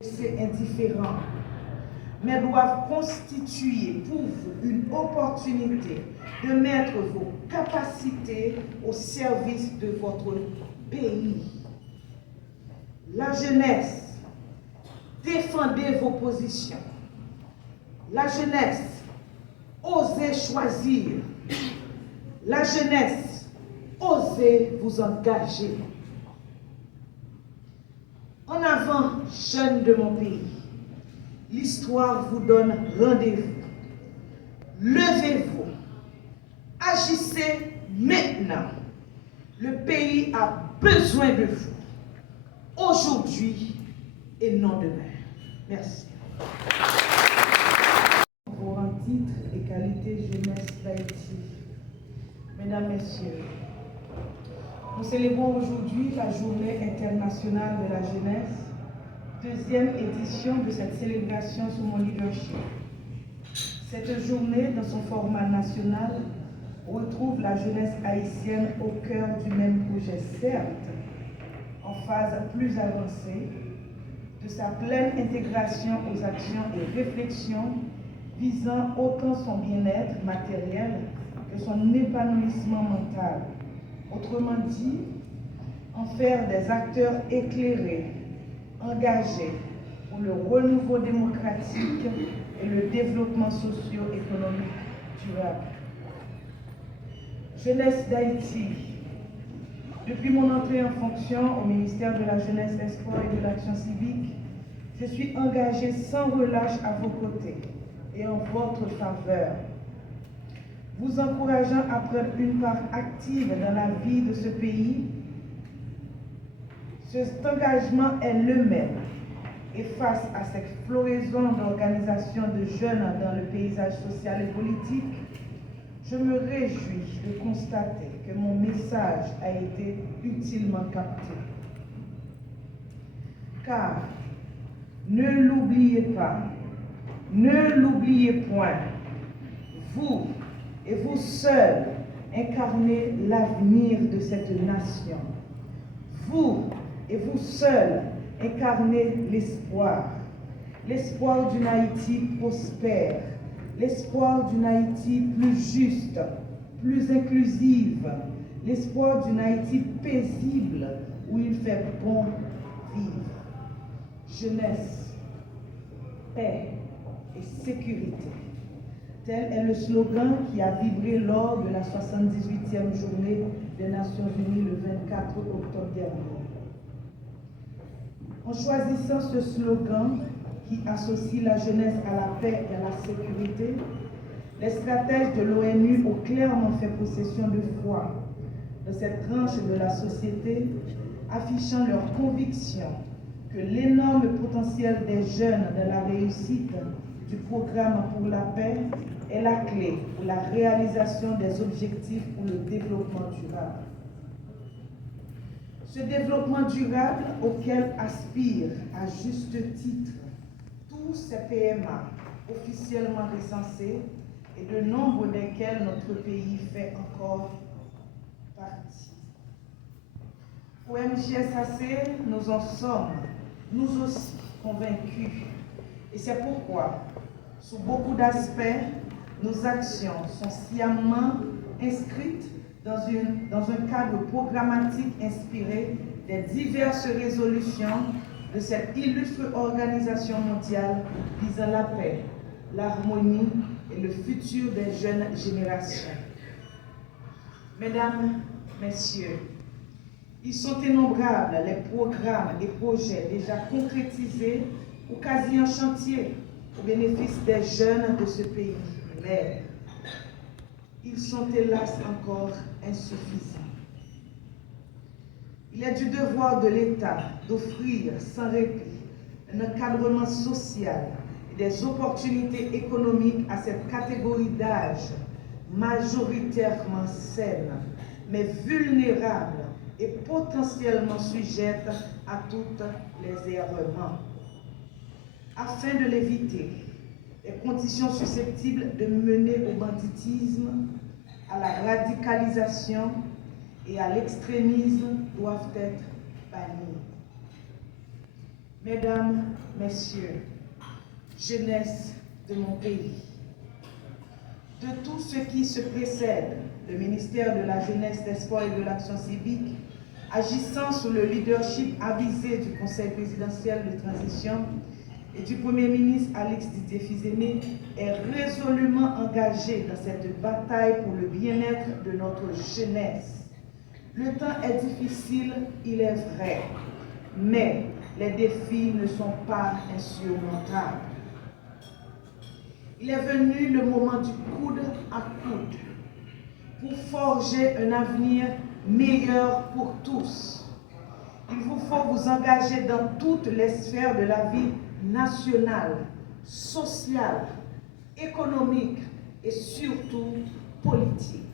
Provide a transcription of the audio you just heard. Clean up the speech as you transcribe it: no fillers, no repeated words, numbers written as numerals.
c'est indifférent, mais doivent constituer pour vous une opportunité de mettre vos capacités au service de votre pays. La jeunesse, défendez vos positions. La jeunesse, osez choisir. La jeunesse, osez vous engager. En avant, jeunes de mon pays, l'histoire vous donne rendez-vous. Levez-vous, agissez maintenant. Le pays a besoin de vous, aujourd'hui et non demain. Merci. Pour un titre et qualité jeunesse d'Haïti. Mesdames, Messieurs, nous célébrons aujourd'hui la Journée internationale de la jeunesse, deuxième édition de cette célébration sous mon leadership. Cette journée, dans son format national, retrouve la jeunesse haïtienne au cœur du même projet, certes, en phase plus avancée, de sa pleine intégration aux actions et réflexions visant autant son bien-être matériel que son épanouissement mental. Autrement dit, en faire des acteurs éclairés, engagés pour le renouveau démocratique et le développement socio-économique durable. Jeunesse d'Haïti. Depuis mon entrée en fonction au ministère de la Jeunesse, des Sports et de l'Action civique, je suis engagée sans relâche à vos côtés et en votre faveur, vous encourageant à prendre une part active dans la vie de ce pays. Cet engagement est le même, et face à cette floraison d'organisations de jeunes dans le paysage social et politique, je me réjouis de constater que mon message a été utilement capté. Car, ne l'oubliez pas, ne l'oubliez point, vous et vous seuls incarnez l'avenir de cette nation. Vous et vous seuls incarnez l'espoir. L'espoir d'une Haïti prospère. L'espoir d'une Haïti plus juste, plus inclusive. L'espoir d'une Haïti paisible où il fait bon vivre. Jeunesse, paix et sécurité. Tel est le slogan qui a vibré lors de la 78e journée des Nations Unies le 24 octobre dernier. En choisissant ce slogan qui associe la jeunesse à la paix et à la sécurité, les stratèges de l'ONU ont clairement fait possession de foi dans cette tranche de la société, affichant leur conviction que l'énorme potentiel des jeunes dans la réussite du programme pour la paix est la clé pour la réalisation des objectifs pour le développement durable. Ce développement durable auquel aspirent à juste titre tous ces PMA officiellement recensés et de nombre desquels notre pays fait encore partie. Au MJSAC, nous en sommes, nous aussi, convaincus. Et c'est pourquoi, sous beaucoup d'aspects, nos actions sont sciemment inscrites dans un cadre programmatique inspiré des diverses résolutions de cette illustre organisation mondiale visant la paix, l'harmonie et le futur des jeunes générations. Mesdames, Messieurs, ils sont innombrables les programmes et projets déjà concrétisés ou quasi en chantier au bénéfice des jeunes de ce pays. Mais ils sont hélas encore insuffisants. Il est du devoir de l'État d'offrir sans répit un encadrement social et des opportunités économiques à cette catégorie d'âge majoritairement saine, mais vulnérable et potentiellement sujette à toutes les errements. Afin de l'éviter, les conditions susceptibles de mener au banditisme, à la radicalisation et à l'extrémisme doivent être bannies. Mesdames, Messieurs, jeunesse de mon pays, de tout ce qui se précède, le ministère de la Jeunesse, des Sports et de l'Action civique, agissant sous le leadership avisé du Conseil présidentiel de transition et du Premier ministre Alix Didier Fils-Aimé, est résolument engagé dans cette bataille pour le bien-être de notre jeunesse. Le temps est difficile, il est vrai, mais les défis ne sont pas insurmontables. Il est venu le moment du coude à coude pour forger un avenir meilleur pour tous. Il vous faut vous engager dans toutes les sphères de la vie nationale, sociale, économique et surtout politique.